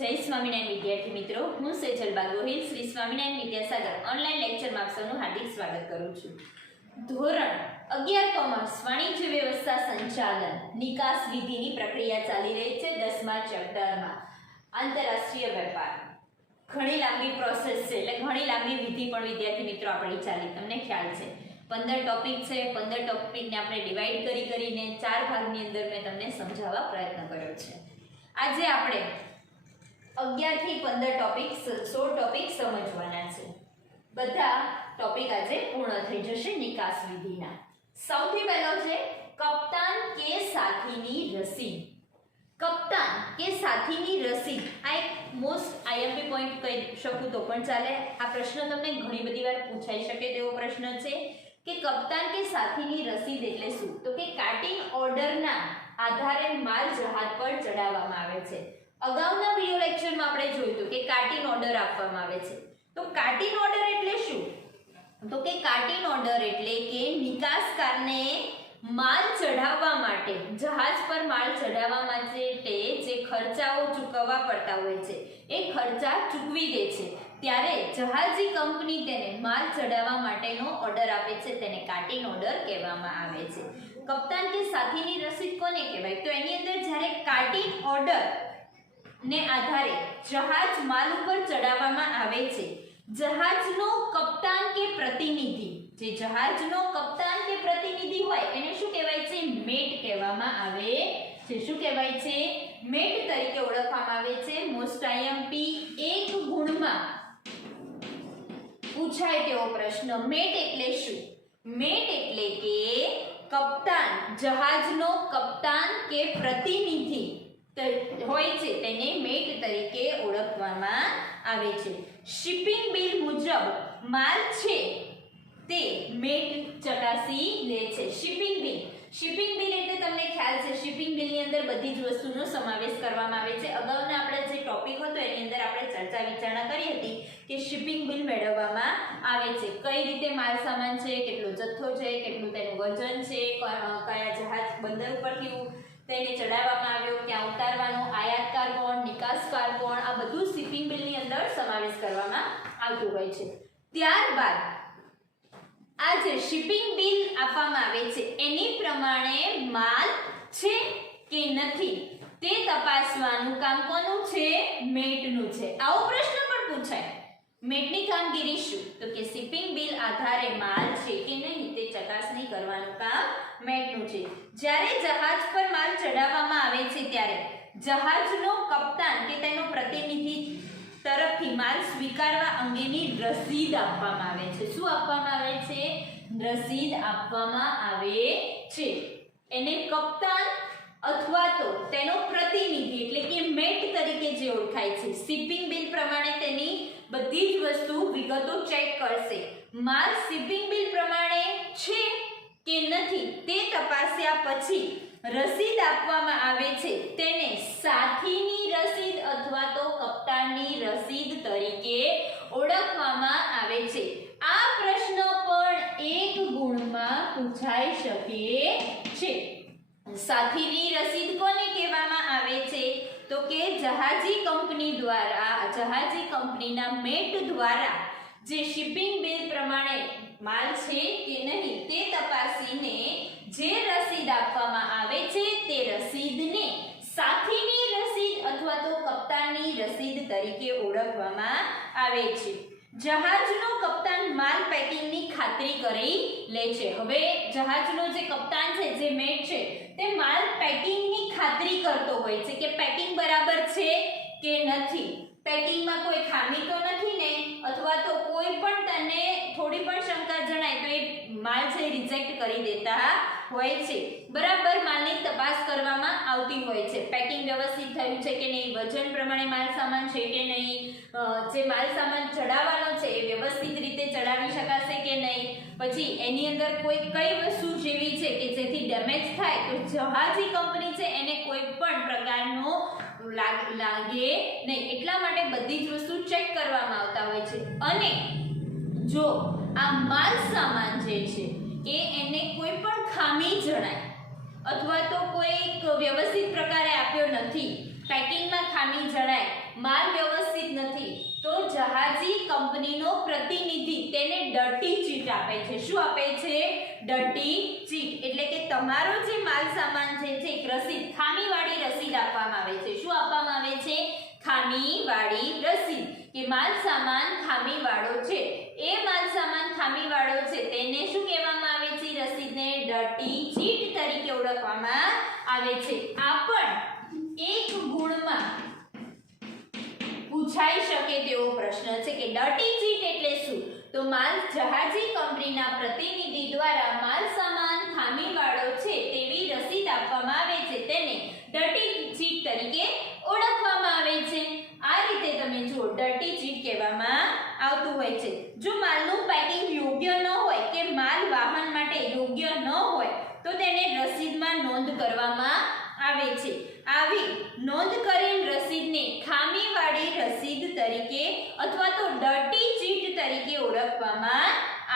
જય સ્વામિનારાયણ વિદ્યાર્થી મિત્રો, હું સેજલ બાગોહિલ શ્રી સ્વામિનારાયણ વિદ્યાસાગર ઓનલાઈન લેક્ચરમાં આપ સૌનું હાર્દિક સ્વાગત કરું છું. ધોરણ 11 કોમર્સ વાણિજ્ય વ્યવસ્થા સંચાલન નિકાસ વિધિની પ્રક્રિયા ચાલી રહી છે 10મા ચેપ્ટરમાં આંતરરાષ્ટ્રીય વેપાર. ઘણી લાંબી પ્રોસેસ છે, એટલે ઘણી લાંબી વિધિ પણ વિદ્યાર્થી મિત્રો આપણી ચાલી, તમને ખ્યાલ છે. 15 ટોપિક છે. 15 ટોપિકને આપણે ડિવાઈડ કરીને 4 ભાગની અંદર મેં તમને સમજાવવા પ્રયત્ન કર્યો છે. આજે આપણે 11 થી 15 ટોપિક 16 ટોપિક સમજવાના છે. બધા ટોપિક આજે પૂર્ણ થઈ જશે નિકાસ વિધિના. સૌથી પહેલો છે કપ્તાન કે સાથીની રસીદ. કપ્તાન કે સાથીની રસીદ આ એક મોસ્ટ આઈએમપી પોઈન્ટ કહી શકું તો પણ ચાલે. આ પ્રશ્ન તમને ઘણી બધી વાર પૂછાઈ શકે તેવો પ્રશ્ન છે કે કપ્તાન કે સાથીની રસીદ એટલે શું? તો કે કાર્ટિંગ ઓર્ડરના આધારે માલ જહાજ પર ચડાવવામાં આવે છે. અગાઉના વિડિયો લેક્ચરમાં આપણે જોયું હતું કે કાર્ટિંગ ઓર્ડર આપવામાં આવે છે. તો કાર્ટિંગ ઓર્ડર એટલે શું? તો કે કાર્ટિંગ ઓર્ડર એટલે કે નિકાસકારને માલ ચઢાવવા માટે, જહાજ પર માલ ચઢાવવા માટે જે ખર્ચાઓ ચૂકવવા પડતા હોય છે એ ખર્ચા ચૂકવી દે છે. ત્યારે જહાજી કંપની તેને માલ ચઢાવવા માટેનો ઓર્ડર આપે છે, તેને કાર્ટિંગ ઓર્ડર કહેવામાં આવે છે. કપ્તાન કે સાથીની રસીદ કોને કહેવાય? તો એની અંદર જ્યારે કાર્ટિંગ ઓર્ડર ને આધારે જહાજ માલ ઉપર ચડાવવામાં આવે છે, જહાજનો કપ્તાન કે પ્રતિનિધિ, જે જહાજનો કપ્તાન કે પ્રતિનિધિ હોય એને શું કહેવાય છે? મેટ કહેવામાં આવે છે. શું કહેવાય છે? મેટ તરીકે ઓળખવામાં આવે છે. મોસ્ટ આઈએમપી એક ગુણમાં પૂછાય તેવો પ્રશ્ન. મેટ એટલે શું? મેટ એટલે કે કપ્તાન, જહાજનો કપ્તાન કે પ્રતિનિધિ હોય છે તેને મેટ તરીકે ઓળખવામાં આવે છે. શિપિંગ બિલ મુજબ માલ છે તે મેટ ચકાસી લે છે. શિપિંગ બિલ એટલે તમને ખ્યાલ છે, શિપિંગ બિલની અંદર બધી જ વસ્તુનો સમાવેશ કરવામાં આવે છે. અગાઉના આપણે જે ટોપિક હતો એની અંદર આપણે ચર્ચા વિચારણા કરી હતી કે શિપિંગ બિલ મેળવવામાં આવે છે. કઈ રીતે માલ સામાન છે, કેટલો જથ્થો છે, કેટલું તેનું વજન છે, કયા જહાજ બંદર ઉપરથી તેને ચડાવવામાં આવ્યો, ક્યાં ઉતારવાનો, આયાતકાર કોણ, નિકાસકાર કોણ, આ બધું શિપિંગ બિલની અંદર સમાવેશ કરવામાં આવતું હોય છે. ત્યારબાદ આ જે શિપિંગ બિલ આપવામાં આવે છે એની પ્રમાણે માલ છે કે નથી તે તપાસવાનું કામ કોનું છે? મેટનું છે. આવો પ્રશ્ન પણ પૂછાય. મેટની કામગીરી શું? તો કે શિપિંગ બિલ આધારે માલ છે કે નહીં તે ચકાસણી કરવાનું કામ મેટનું છે. જ્યારે જહાજ પર માલ ચડાવવામાં આવે છે ત્યારે જહાજનો કપ્તાન કે તેનો પ્રતિનિધિ તરફથી માલ સ્વીકારવા અંગેની રસીદ આપવામાં આવે છે. શું આપવામાં આવે છે? રસીદ આપવામાં આવે છે. એને કપ્તાન અથવા તો તેનો પ્રતિનિધિ એટલે કે મેટ તરીકે જે ઓળખાય છે, શિપિંગ બિલ પ્રમાણે તેની બધી જ વસ્તુ વિગતો ચેક કરશે. માલ શિપિંગ બિલ પ્રમાણે છે કે નથી તે તપાસ્યા પછી રસીદ આપવામાં આવે છે. તેને સાથીની રસીદ અથવા તો કપ્તાનની રસીદ તરીકે ઓળખવામાં આવે છે. આ પ્રશ્ન પણ એક ગુણમાં પૂછાઈ શકે છે. સાથીની રસીદ કોને કહેવામાં આવે છે? તો કે જહાજી કંપની દ્વારા, જહાજી કંપનીના મેટ દ્વારા જે શિપિંગ બિલ પ્રમાણે માલ છે કે નહીં તે તપાસીને જે રસીદ આપવામાં આવે છે તે રસીદને સાથીની રસીદ અથવા તો કપ્તાનની રસીદ તરીકે ઓળખવામાં આવે છે. જહાજનો કપ્તાન માલ પેકિંગની ખાતરી કરી લે છે. હવે જહાજનો જે કપ્તાન છે, જે મેટ છે, તે માલ પેકિંગની ખાતરી કરતો હોય છે કે પેકિંગ બરાબર છે કે નથી, પેકિંગમાં કોઈ ખામી તો નથી ને, અથવા તો કોઈ પણ તને થોડી પણ શંકા જણાય તો એ માલ છે રિજેક્ટ કરી દેતા હોય છે. બરાબર માલની તપાસ કરવામાં આવતી હોય છે. પેકિંગ વ્યવસ્થિત થયું છે કે નહીં, વજન પ્રમાણે માલ સામાન છે કે નહીં, જે માલ સામાન ચડાવવાનો છે એ વ્યવસ્થિત રીતે ચડાવી શકાશે કે નહીં, પછી એની અંદર કોઈ કઈ વસ્તુ જેવી છે કે જેથી ડેમેજ થાય તો જહાજી કંપની છે એને કોઈ પણ પ્રકારનો લાગે નહીં. એટલા માટે બધી જ વસ્તુ ચેક કરવામાં આવતા હોય છે. અને જો આ માલ સામાન જે છે એ એને કોઈ પણ ખામી જણાય અથવા તો કોઈ વ્યવસ્થિત પ્રકારે આપ્યો નથી પેકિંગમાં ખામી જણાય, માલ વ્યવસ્થિત નથી, તો જહાજી કંપનીનો પ્રતિનિધિ તેને ડર્ટી ચીટ આપે છે. શું આપે છે? Dirty cheat. એટલે કે તમારો જે માલ સામાન છે એક રસીદ, ખામીવાળી રસીદ આપવામાં આવે છે. શું આપવામાં આવે છે? ખામીવાળી રસીદ. કે માલ સામાન ખામીવાળો છે, એ માલ સામાન ખામીવાળો છે તેને શું કહેવામાં આવે છે? રસીદને ડર્ટી ચીટ તરીકે ઓળખવામાં આવે છે. આ પણ એક ગુણમાં પૂછાઈ શકે તેવો પ્રશ્ન છે કે ડર્ટી ચીટ એટલે શું? તો માલ જહાજી કંપનીના પ્રતિનિધિ દ્વારા માલ સામાન ખામીવાળો છે તેવી રસીદ આપવામાં આવે છે, તેને ડર્ટી ચીટ તરીકે ઓળખવામાં આવે છે. આ રીતે તમે જુઓ, ડર્ટી ચીટ કહેવામાં આવતું હોય છે. જો માલનું પેકિંગ યોગ્ય ન હોય કે માલ વાહન માટે યોગ્ય ન હોય તો તેને રસીદમાં નોંધ કરવામાં આવે છે. આવી નોંધ કરેલ રસીદને ખામીવાળી રસીદ તરીકે અથવા તો ડર્ટી ચીટ તરીકે ઓળખવામાં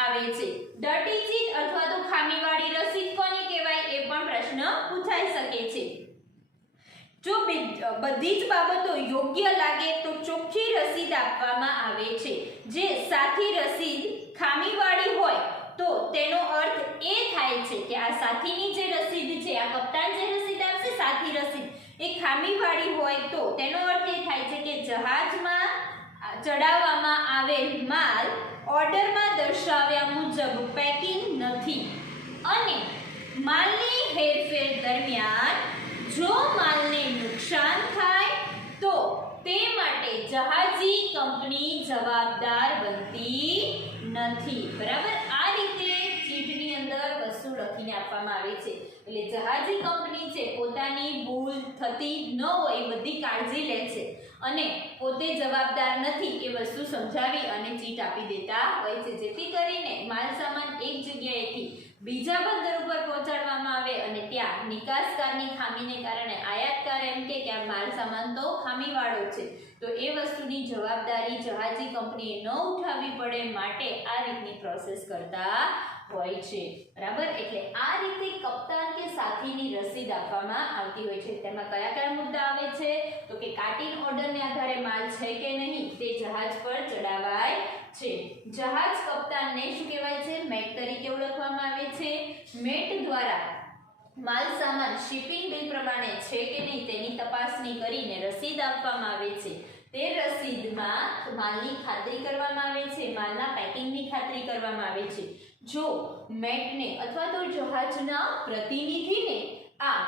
આવે છે. ડર્ટી ચીટ અથવા તો ખામીવાળી રસીદ કોને કહેવાય એ પણ પ્રશ્ન પૂછાઈ શકે છે. જો બધી જ બાબતો યોગ્ય લાગે તો ચોખ્ખી રસીદ આપવામાં આવે છે. જે સાથી રસીદ ખામીવાળી હોય તો તેનો અર્થ એ થાય છે કે આ સાથીની જે રસીદ છે, આ કપ્તાન જે રસીદ આપશે સાથી રસીદ, એ ખામીવાળી હોય તો તેનો અર્થ એ થાય છે કે જહાજમાં ચડાવવામાં આવેલ માલ ઓર્ડરમાં દર્શાવ્યા મુજબ પેકિંગ નથી અને માલની હેરફેર દરમિયાન જો માલને નુકસાન થાય તો તે માટે જહાજી કંપની જવાબદાર બનતી નથી. બરાબર? આ રીતે ચીટની અંદર વસ્તુ લખીને આપવામાં આવે છે. એટલે જહાજી કંપની છે પોતાની ભૂલ થતી ન હોય એ બધી કાળજી લે છે અને પોતે જવાબદાર નથી એ વસ્તુ સમજાવી અને ચીટ આપી દેતા હોય છે, જેથી કરીને માલ સામાન એક જગ્યાએથી બીજા બંદર ઉપર પહોંચાડવામાં આવે અને ત્યાં નિકાસકારની ખામીને કારણે આયાતકાર એમ કે આ માલ સામાન તો ખામીવાળો છે, તો એ વસ્તુની જવાબદારી જહાજી કંપનીએ ન ઉઠાવવી પડે માટે આ રીતની પ્રોસેસ કરતા હોય છે. બરાબર? એટલે આ રીતે કપ્તાન કે સાથીની રસીદ આપવામાં આવતી હોય છે. તેમાં કયા કયા મુદ્દા આવે છે? તો કે કાર્ટિન ઓર્ડરને આધારે માલ છે કે નહીં તે જહાજ પર ચડાવાય છે. જહાજ કપ્તાનને શું કહેવાય છે? મેટ તરીકે ઓળખવામાં આવે છે. મેટ દ્વારા માલ સામાન શિપિંગ બિલ પ્રમાણે છે કે નહીં તેની તપાસણી કરીને રસીદ આપવામાં આવે છે. તે રસીદમાં માલની ખાતરી કરવામાં આવે છે, માલના પેકિંગની ખાતરી કરવામાં આવે છે. જો મેટને અથવા તો જહાજના પ્રતિનિધિને આ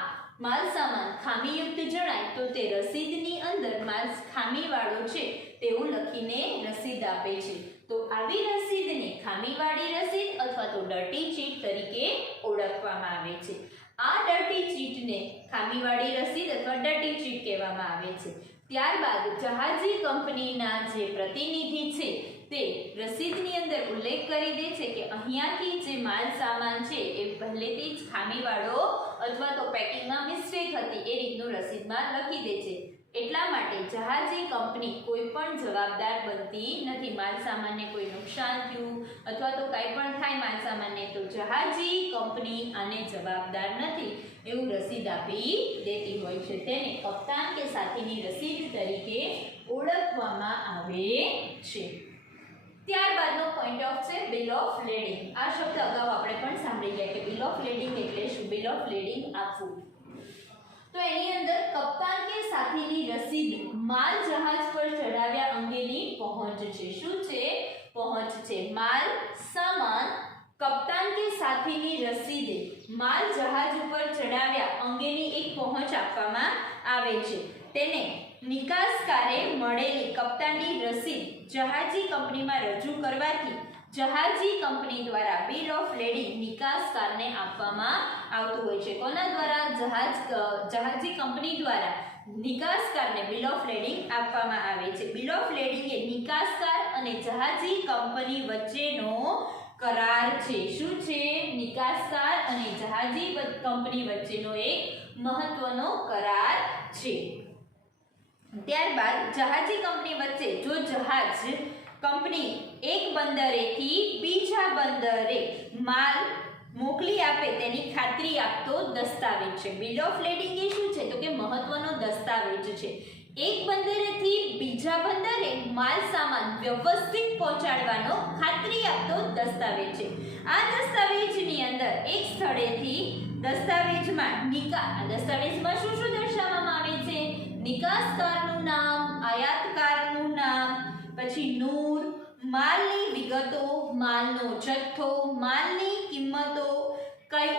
માલ સામાન ખામીયુક્ત જણાય તો તે રસીદની અંદર માલ ખામીવાળો છે તેવું લખીને રસીદ આપે છે. તો આવી રસીદને ખામીવાળી રસીદ અથવા તો ડર્ટી ચીટ તરીકે ઓળખવામાં આવે છે. આ ડર્ટી ચીટને ખામીવાળી રસીદ અથવા ડર્ટી ચીટ કહેવામાં આવે છે. ત્યારબાદ જહાજી કંપનીના જે પ્રતિનિધિ છે તે રસીદની અંદર ઉલ્લેખ કરી દે છે કે અહીંયાથી જે માલ સામાન છે એ પહેલેથી જ ખામીવાળો અથવા તો પેકિંગમાં મિસ્ટેક હતી એ રીતનું રસીદમાં લખી દે છે. એટલા માટે જહાજી કંપની કોઈ પણ જવાબદાર બનતી નથી. માલ સામાનને કોઈ નુકસાન થયું અથવા તો કંઈ પણ થાય માલ સામાનને તો જહાજી કંપની આને જવાબદાર નથી એવું રસીદ આપી દેતી હોય છે. તેને કપ્તાન કે સાથીની રસીદ તરીકે ઓળખવામાં આવે છે. ત્યારબાદનો પોઈન્ટ ઓફ છે બિલ ઓફ લેડિંગ. આ શબ્દ અગાઉ આપણે પણ સાંભળી ગયા કે બિલ ઓફ લેડિંગ એટલે શું? બિલ ઓફ લેડિંગ આપવું. તો એની અંદર કપ્તાન કે સાથીની રસીદ માલ જહાજ પર ચડાવ્યા અંગેની પહોંચ છે. શું છે? પહોંચ છે. માલ સામાન કપ્તાન કે સાથીની રસીદે માલ જહાજ ઉપર ચડાવ્યા અંગેની એક પહોંચ આપવામાં આવે છે. તેને નિકાસકારે મળેલી કપ્તાનની રસીદ જહાજી કંપનીમાં રજૂ કરવાથી જહાજી કંપની દ્વારા બિલ ઓફ લેડિંગ નિકાસકારને આપવામાં આવતું હોય છે. કોના દ્વારા? જહાજી કંપની દ્વારા નિકાસકારને બિલ ઓફ લેડિંગ આપવામાં આવે છે. બિલ ઓફ લેડિંગ એ નિકાસકાર અને જહાજી કંપની વચ્ચેનો કરાર છે. શું છે? નિકાસકાર અને જહાજી કંપની વચ્ચેનો એક મહત્વનો કરાર છે. ત્યારબાદ જહાજી કંપની વચ્ચે જો જહાજ કંપની એક બંદરેથી બીજા બંદરે માલ મોકલી આપે તેની ખાતરી આપતો દસ્તાવેજ છે. બિલ ઓફ લેડિંગ એ શું છે તો કે મહત્વનો દસ્તાવેજ છે. એક બંદરેથી બીજા બંદરે માલ સામાન વ્યવસ્થિત પહોંચાડવાનો ખાતરી આપતો દસ્તાવેજ છે. આ દસ્તાવેજની અંદર એક સ્થળેથી દસ્તાવેજમાં શું શું દર્શાવવામાં આવે છે? નિકાસકારનું નામ, આયાતકારનું નામ, પછી નૂર, માલની વિગતો, માલનો જથ્થો, માલની કિંમતો,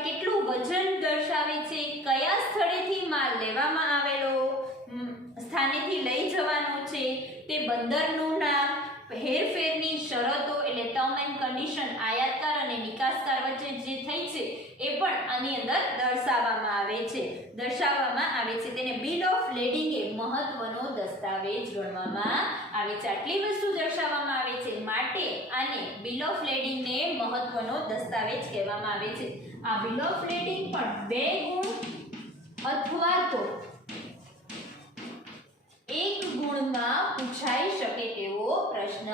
કેટલું વજન દર્શાવે છે, કયા સ્થળેથી માલ લેવામાં આવેલો, સ્થાનેથી લઈ જવાનો છે, તે બંદરનું નામ, હેરફેરની શરતો એટલે ટર્મ એન્ડ કન્ડિશન આયાતકાર અને નિકાસકાર વચ્ચે જે થઈ છે એ પણ આની અંદર દર્શાવવામાં આવે છે. તેને બિલ ઓફ લેડિંગ એ મહત્વનો દસ્તાવેજ ગણવામાં આવે છે. આટલી વસ્તુ દર્શાવવામાં આવે છે માટે આને બિલ ઓફ લેડિંગ ને મહત્વનો દસ્તાવેજ કહેવામાં આવે છે. આ બિલ ઓફ લેડિંગ પણ 2 ગુણ અથવા તો 1 ગુણમાં પૂછાઈ શકે તેવો પ્રશ્ન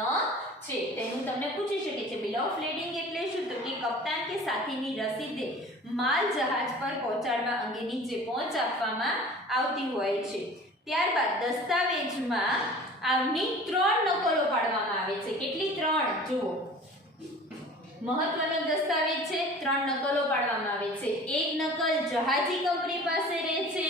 છે. તેનું તમને પૂછી શકે છે બિલ ઓફ લેડિંગ એટલે શું તો કે કપ્તાન કે સાથીની રસીદે માલ જહાજ પર પહોંચાડવા અંગેની જે પહોંચ આપવામાં આવતી હોય છે. ત્યારબાદ દસ્તાવેજમાં આની 3 નકલો પાડવામાં આવે છે. કેટલી? 3. જુઓ, મહત્વનો દસ્તાવેજ છે, 3 નકલો પાડવામાં આવે છે. એક નકલ જહાજી કંપની પાસે રહે છે,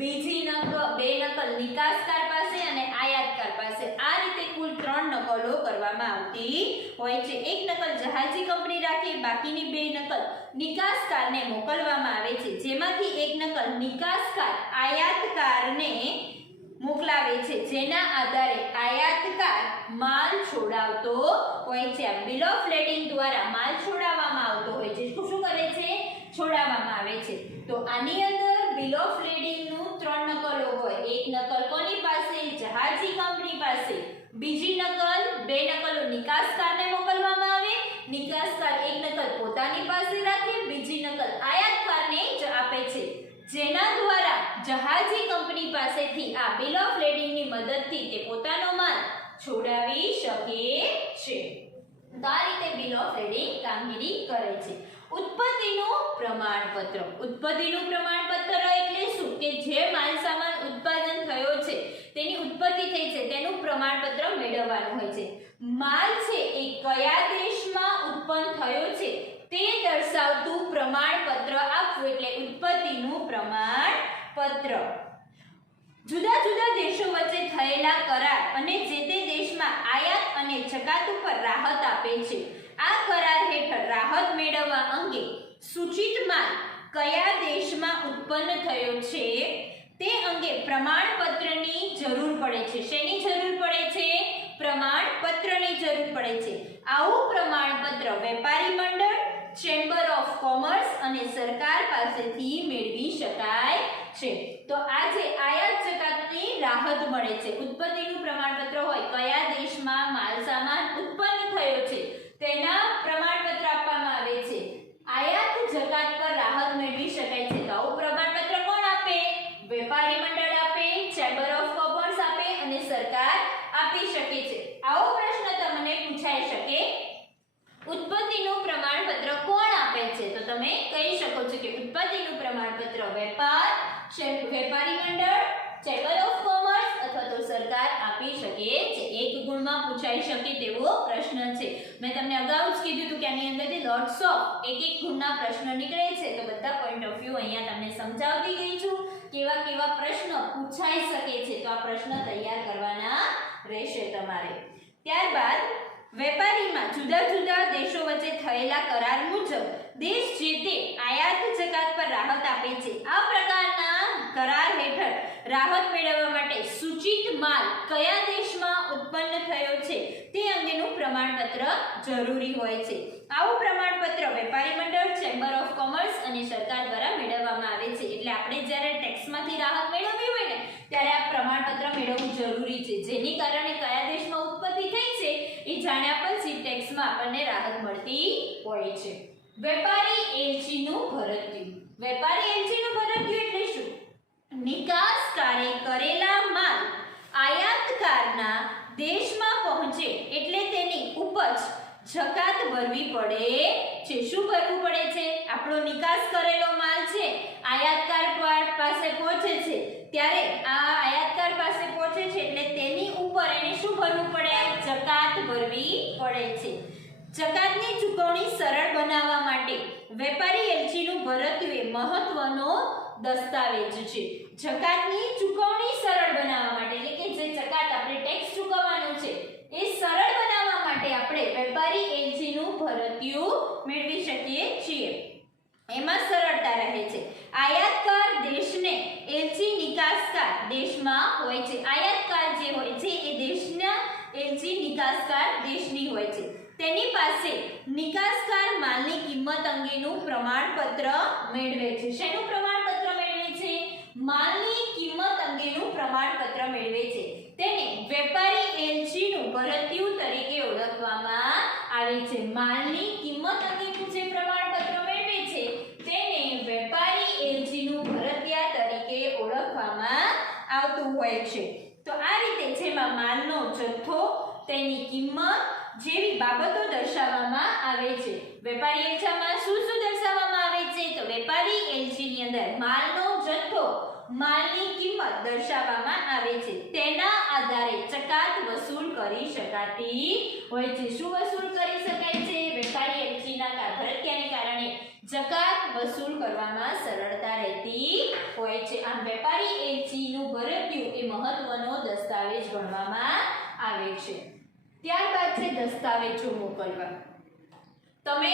બીજી નકલ 2 નકલ નિકાસકાર પાસે અને આયાતકાર પાસે. આ રીતે કુલ 3 નકલો કરવામાં આવતી હોય છે. એક નકલ જહાજી કંપની રાખે, બાકીની 2 નકલ નિકાસકારને મોકલવામાં આવે છે, જેમાંથી એક નકલ નિકાસકાર આયાતકારને મોકલાવે છે, જેના આધારે આયાતકાર માલ છોડાવતો હોય છે. બિલ ઓફ લેડિંગ દ્વારા માલ છોડાવવામાં આવતો હોય છે. શું કરે છે? છોડાવવામાં આવે છે. તો આની અંદર બિલ ઓફ લેડિંગ નું 3 નકલો હોય. એક નકલ કોની પાસે? જહાજી કંપની પાસે. બીજી નકલ 2 નકલો નિકાસકારને મોકલવામાં આવે. નિકાસકાર એક નકલ પોતાની પાસે રાખે, બીજી નકલ આયાતકારને જ આપે છે, જેના દ્વારા જહાજી કંપની પાસેથી આ બિલ ઓફ લેડિંગની મદદથી તે પોતાનો માલ છોડાવી શકે છે. તો આ રીતે બિલ ઓફ લેડિંગ કામગીરી કરે છે. ઉત્પત્તિનું પ્રમાણપત્ર. ઉત્પત્તિનું પ્રમાણપત્ર એટલે શું કે જે માલ સામાન ઉત્પાદન થયો છે, તેની ઉત્પત્તિ થઈ છે, તેનું પ્રમાણપત્ર મેળવવાનું હોય છે. માલ છે એ કયા દેશમાં ઉત્પન્ન થયો છે તે દર્શાવતું પ્રમાણપત્ર આપવું એટલે ઉત્પત્તિનું પ્રમાણપત્ર. જુદા જુદા દેશો વચ્ચે થયેલા કરાર અને જે તે દેશમાં આયાત અને જકાત ઉપર રાહત આપે છે. આ કરાર હેઠળ રાહત મેળવવા અંગે સૂચિત માલ કયા દેશમાં ઉત્પન્ન થયો છે તે અંગે પ્રમાણપત્રની જરૂર પડે છે. શેની જરૂર પડે છે? પ્રમાણપત્રની જરૂર પડે છે. આવું પ્રમાણપત્ર વેપારી મંડળ, ચેમ્બર ઓફ કોમર્સ અને સરકાર પાસેથી મેળવી શકાય છે. તો આ જે આયાત જકાતની રાહત મળે છે, ઉત્પત્તિનું પ્રમાણપત્ર હોય, કયા દેશમાં માલ સામાન ઉત્પન્ન થયો છે તેના પ્રમાણપત્ર આપવામાં આવે છે. આયાત જકાત પર રાહત મેળવી શકાય છે. તો આવું પ્રમાણપત્ર કોણ આપે? વેપારી મંડળ આપે, ચેમ્બર ઓફ કોમર્સ આપે અને સરકાર આપી શકે છે. આવો પ્રશ્ન તમને પૂછાઈ શકે, ઉત્પત્તિનું પ્રમાણપત્ર કોણ આપે છે? તો તમે કહી શકો છો કે ઉત્પત્તિનું પ્રમાણપત્ર વેપારી મંડળ, ચેમ્બર ઓફ કોમર્સ અથવા તો સરકાર આપી શકે છે. 1 ગુણમાં પૂછાઈ શકે તેવો પ્રશ્ન છે. મેં તમને અગાઉ જ કીધું હતું કે આની અંદરથી લોટ્સ ઓફ 1 ગુણના પ્રશ્ન નીકળે છે. તો બધા પોઈન્ટ ઓફ વ્યૂ અહીંયા તમને સમજાવતી ગઈ છું કેવા પ્રશ્ન પૂછાઈ શકે છે. તો આ પ્રશ્ન તૈયાર કરવાના રહેશે તમારે. ત્યારબાદ વેપારીમાં જુદા જુદા દેશો વચ્ચે થયેલા કરાર મુજબ દેશ જે તે આયાત જકાત પર રાહત આપે છે. આ પ્રકારના કરાર હેઠળ રાહત મેળવવા માટે સૂચિત માલ કયા દેશમાં ઉત્પન્ન થયો છે તે અંગેનું પ્રમાણપત્ર જરૂરી હોય છે. આવું પ્રમાણપત્ર વેપારી મંડળ, ચેમ્બર ઓફ કોમર્સ અને સરકાર દ્વારા મેળવવામાં આવે છે. એટલે આપણે જ્યારે ટેક્સમાંથી રાહત મેળવવી હોય ને ત્યારે આ પ્રમાણપત્ર મેળવવું જરૂરી છે, જેની કારણે કયા દેશમાં ઉત્પત્તિ થઈ છે એ જાણ્યા પછી ટેક્સમાં આપણને રાહત મળતી હોય છે. વેપારી એલચીનું ભરતીયું. વેપારી એલચીનું ભરતીયું એટલે શું? નિકાસકારે કરેલા માલ આયાતકારના દેશમાં પહોંચે એટલે તેની ઉપજ જકાત ભરવી પડે છે। શું ભરવું પડે છે? આપણો નિકાસ કરેલો માલ છે આયાતકાર પાસે પહોંચે છે, ત્યારે આ આયાતકાર પાસે પહોંચે છે એટલે તેની ઉપર એને શું ભરવું પડે? જકાત ભરવી પડે છે। જકાતની ચૂકવણી સરળ બનાવવા માટે વેપારી એલચીનું ભરતું એ મહત્વનો દસ્તાવેજ છે। જકાતની ચૂકવણી સરળ બનાવવા માટે એટલે કે જે જકાત આપણે ટેક્સ ચૂકવવાનું છે એ સરળ બનાવવા માટે આપણે વેપારી એલચીનું ભરતું મેળવી શકીએ છીએ। એમાં સરળતા રહે છે। આયાતકાર દેશને એલચી નિકાસકાર દેશમાં હોય છે। આયાતકાર જે હોય છે એ દેશના એલચી નિકાસકાર દેશની હોય છે। તેની પાસે નિકાસકાર માલની કિંમત અંગેનું પ્રમાણપત્ર મેળવે છે। શેનું પ્રમાણપત્ર મેળવે છે? માલની કિંમત અંગેનું પ્રમાણપત્ર મેળવે છે। તેને વેપારી એલચીનું ભરતિયું તરીકે ઓળખવામાં આવે છે। માલની કિંમત અંગેનું જે પ્રમાણપત્ર મેળવે છે તેને વેપારી એલચીનું ભરતિયા તરીકે ઓળખવામાં આવતું હોય છે। તો આ રીતે જેમાં માલનો જથ્થો, તેની કિંમત જેવી બાબતો દર્શાવવામાં આવે છે। વેપારી એલચામાં શું દર્શાવવામાં આવે છે? તો વેપારી એલચીની અંદર માલનો જથ્થો, માલની કિંમત દર્શાવવામાં આવે છે। તેના આધારે જકાત વસૂલ કરી શકાતી હોય છે। શું વસૂલ કરી શકાય છે? વેપારી એલચીના ભરતિયાને કારણે જકાત વસૂલ કરવામાં સરળતા રહેતી હોય છે। આમ વેપારી એલચીનું ભરતિયું એ મહત્વનો દસ્તાવેજ ગણવામાં આવે છે। ત્યારબાદ છે દસ્તાવેજો મોકલવા। તમે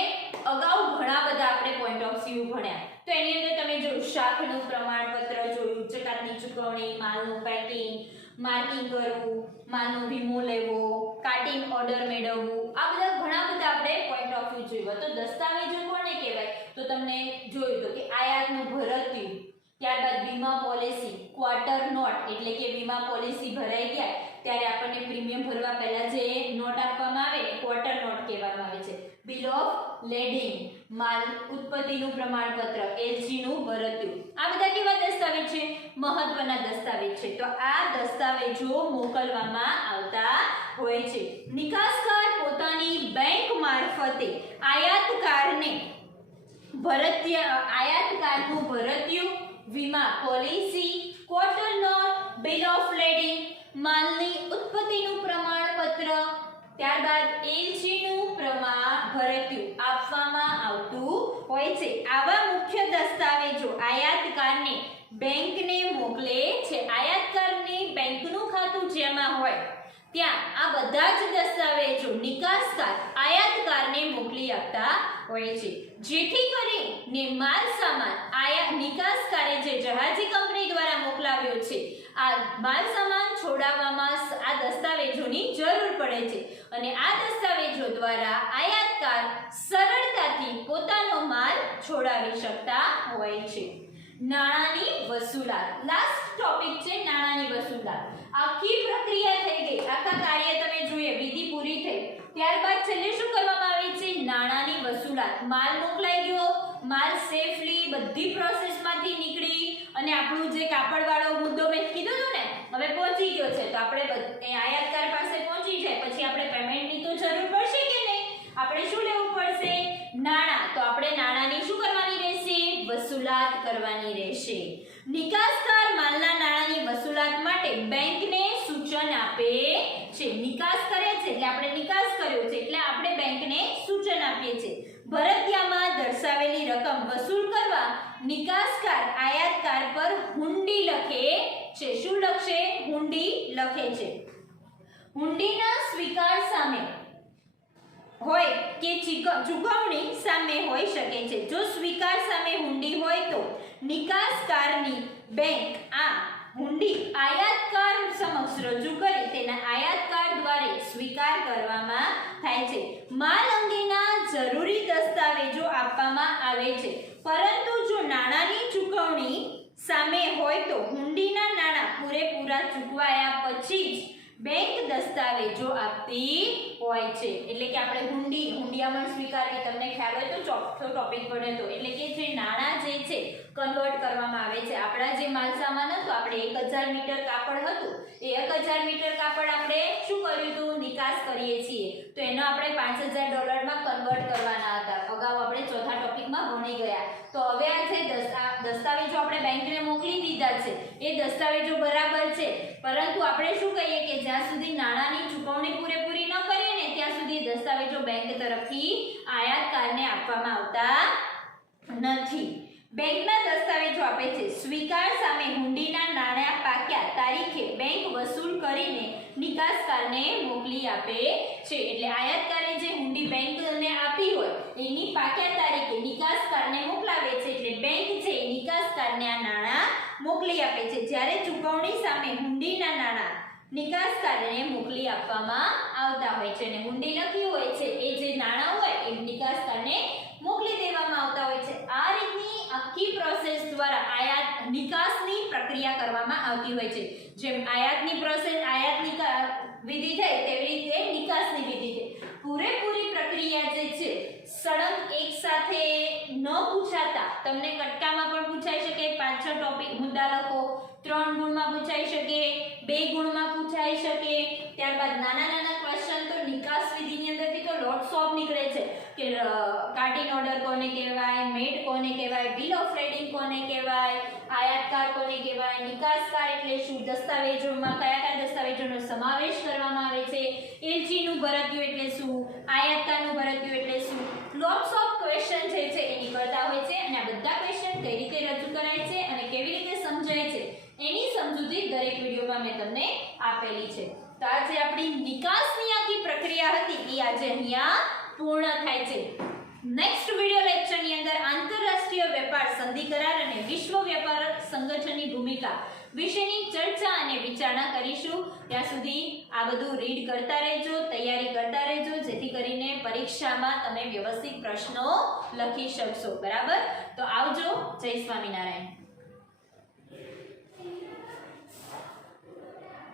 અગાઉ ઘણા બધા આપણે પોઈન્ટ ઓફ વ્યૂ ભણ્યા, તો એની અંદર તમે જોયું શાખનું પ્રમાણપત્ર જોયું, જકાતની ચૂકવણી, માલનું પેકિંગ, માર્કિંગ કરવું, માલનો વીમો લેવો, કાર્ટિંગ ઓર્ડર મેળવવું, આ બધા ઘણા બધા આપણે પોઈન્ટ ઓફ વ્યૂ જોયું। તો દસ્તાવેજો કોને કહેવાય? તો તમને જોયું તો કે આયાતનું ભરતિયું, ત્યારબાદ વીમા પોલિસી, ક્વાર્ટર નોટ એટલે કે વીમા પોલિસી ભરાઈ ગયા ત્યારે આપણને પ્રીમિયમ ભરવા પહેલા જે નોટ આપવામાં આવે ને ક્વાર્ટર નોટ કહેવામાં આવે છે। બિલ ઓફ લેડિંગ, માલ ઉત્પત્તિનું પ્રમાણપત્ર, એલચીનું ભરતિયું, આ બધા કેવા દસ્તાવેજ છે? મહત્વના દસ્તાવેજ છે। તો આ દસ્તાવેજો મોકલવામાં આવતા હોય છે। નિકાસકાર પોતાની બેંક મારફતે આયાતકારનું ભરતિયું, વીમા policy, quarter note, bill of lading, માલની ઉત્પત્તિનું પ્રમાણપત્ર, ત્યારબાદ એલચીનું ભરતિયું આપવામાં આવતું હોય છે। આવા મુખ્ય દસ્તાવેજો આયાતકારને બેંકને મોકલે છે। આયાતકારની બેંકનું ખાતું જેમાં હોય ત્યાં આ બધા જ દસ્તાવેજો નિકાસકાર આયાતકારને મોકલી આપતા હોય છે, જેથી કરીને માલ સામાન નિકાસકારે જે જહાજી કંપની દ્વારા મોકલાવ્યો છે આ માલ સામાન છોડાવવામાં આ દસ્તાવેજોની જરૂર પડે છે અને આ દસ્તાવેજો દ્વારા આયાતકાર સરળતાથી પોતાનો માલ છોડાવી શકતા હોય છે। નાણાંની વસૂલાત, લાસ્ટ ટોપિક છે નાણાંની વસૂલાત। આખી પ્રક્રિયા થઈ ગઈ, આખા કાર્ય તમે જોઈએ, વિધિ પૂરી થઈ, ત્યારબાદ છેલ્લે શું કરવામાં આવે છે? નાણાંની વસૂલાત। માલ મોકલાઈ ગયો, માલ સેફલી બધી પ્રોસેસમાંથી નીકળી અને આપણું જે કાપડવાળો મુદ્દો મેં કીધું હતું ને હવે પહોંચી ગયો છે, તો આપણે આયાતકાર પાસે પહોંચી જાય પછી આપણે પેમેન્ટની તો જરૂર પડશે કે નહીં? આપણે શું લેવું પડશે? નાણાં। તો આપણે નાણાંની શું કરવાની રહેશે? વસૂલાત કરવાની રહેશે। નિકાસકાર માલના નાણાંની વસૂલાત માટે બેંકને સૂચન આપે છે। નિકાસ કરે છે એટલે આપણે નિકાસ કર્યો છે એટલે આપણે બેંકને સૂચન આપીએ છીએ। ભરતિયામાં દર્શાવેલી રકમ વસૂલ કરવા નિકાસકાર આયાતકાર પર હુંડી લખે છે। શું લખશે? હુંડી લખે છે। હુંડીના સ્વીકાર સામે હોય કે ચૂકવણી સામે હોઈ શકે છે। જો સ્વીકાર સામે હુંડી હોય તો નિકાસકારની બેંક આ હુંડી આયાતકાર સમક્ષ રજૂ કરી તેના આયાતકાર દ્વારા સ્વીકાર કરવામાં થાય છે। માલ અંગેના જરૂરી દસ્તાવેજો આપવામાં આવે છે, પરંતુ જો નાણાંની ચૂકવણી સામે હોય તો હુંડીના નાણાં પૂરેપૂરા ચૂકવાયા પછી જ બેંક દસ્તાવેજો આપતી હોય છે। એટલે કે આપણે હુંડિયામણ સ્વીકારવી, તમને ખ્યાલ હોય તો ચોથો ટોપિક ભણ્યો હતો, એટલે કે જે નાણાં જે છે કન્વર્ટ કરવામાં આવે છે, આપણા જે માલ સામાન હતો પરંતુ આપણે 1000 મીટર કાપડ હતું એ 1000 મીટર કાપડ આપણે શું કર્યું હતું નિકાસ કરીએ છીએ તો એનો આપણે $5000 માં કન્વર્ટ કરવાના હતા અગાઉ આપણે ચોથા ટોપિકમાં ભણી ગયા તો હવે આ જે દસ્તાવેજો આપણે બેંકને મોકલી દીધા છે એ દસ્તાવેજો બરાબર છે પરંતુ આપણે શું કહીએ કે જ્યાં સુધી નાણાંની ચૂકવણી પૂરેપૂરી ન કરીએ ને ત્યાં સુધી દસ્તાવેજો બેંક તરફથી આયાતકારને આપવામાં આવતા નથી બેંકના દસ્તાવેજો આપે છે સ્વીકાર સામે હુંડીના નાણાં પાક્યા તારીખે બેંક વસૂલ કરીને નિકાસકારને મોકલી આપે છે એટલે આયાતકારે જે હુંડી બેંકને આપી હોય એની પાક્યા તારીખે નિકાસકારને મોકલાવે છે એટલે બેંક છે નિકાસકારને આ નાણાં મોકલી આપે છે જ્યારે ચૂકવણી સામે હુંડીના નાણાં નિકાસકારને મોકલી આપવામાં આવતા હોય છે અને હુંડી લખી હોય છે એ જે નાણાં હોય એ નિકાસકારને મોકલી દેવામાં આવતા હોય છે આ રીતની આખી પ્રોસેસ દ્વારા આયાત નિકાસની પ્રક્રિયા કરવામાં આવતી હોય છે જેમ આયાતની પ્રોસેસ આયાતની વિધિ થાય તેવી રીતે નિકાસની વિધિ થાય પૂરેપૂરી પ્રક્રિયા જે છે સળંગ એક સાથે ન પૂછાતા તમને કટકામાં પણ પૂછાઈ શકે 5-6 ટોપિક મુદ્દા લખો 3 ગુણમાં પૂછાઈ શકે 2 ગુણમાં પૂછાઈ શકે ત્યારબાદ નાના ક્વેશ્ચન તો નિકાસ વિધિની અંદરથી તો લોટ્સ ઓફ નીકળે છે કે કાર્ટિન ઓર્ડર કોને કહેવાય મેટ કોને કહેવાય બિલ ઓફ લેડિંગ કોને કહેવાય આયાતકાર કોને કહેવાય નિકાસકાર એટલે શું દસ્તાવેજોમાં કયા દસ્તાવેજોનો સમાવેશ કરવામાં આવે છે એલજીનું ભરતીયું એટલે શું આયાતકારનું ભરતીયું એટલે શું લોટ્સ ઓફ ક્વેશ્ચન જે છે એ નીકળતા હોય છે અને આ બધા ક્વેશ્ચન કઈ રીતે રજૂ કરાય છે અને કેવી રીતે સમજાય છે એની સમજૂતી દરેક વિડીયોમાં મેં તમને આપેલી છે તો આજે આપણી નિકાસની આખી પ્રક્રિયા હતી એ આજે અહીંયા પૂર્ણ થાય છે નેક્સ્ટ વિડિયો લેક્ચરની અંદર આંતરરાષ્ટ્રીય વેપાર સંધિ કરાર અને વિશ્વ વેપાર સંગઠનની ભૂમિકા વિશેની ચર્ચા અને વિચારણા કરીશું ત્યાં સુધી આ બધું રીડ કરતા રહેજો તૈયારી કરતા રહેજો જેથી કરીને પરીક્ષામાં તમે વ્યવસ્થિત પ્રશ્નો લખી શકશો બરાબર તો આવજો જય સ્વામિનારાયણ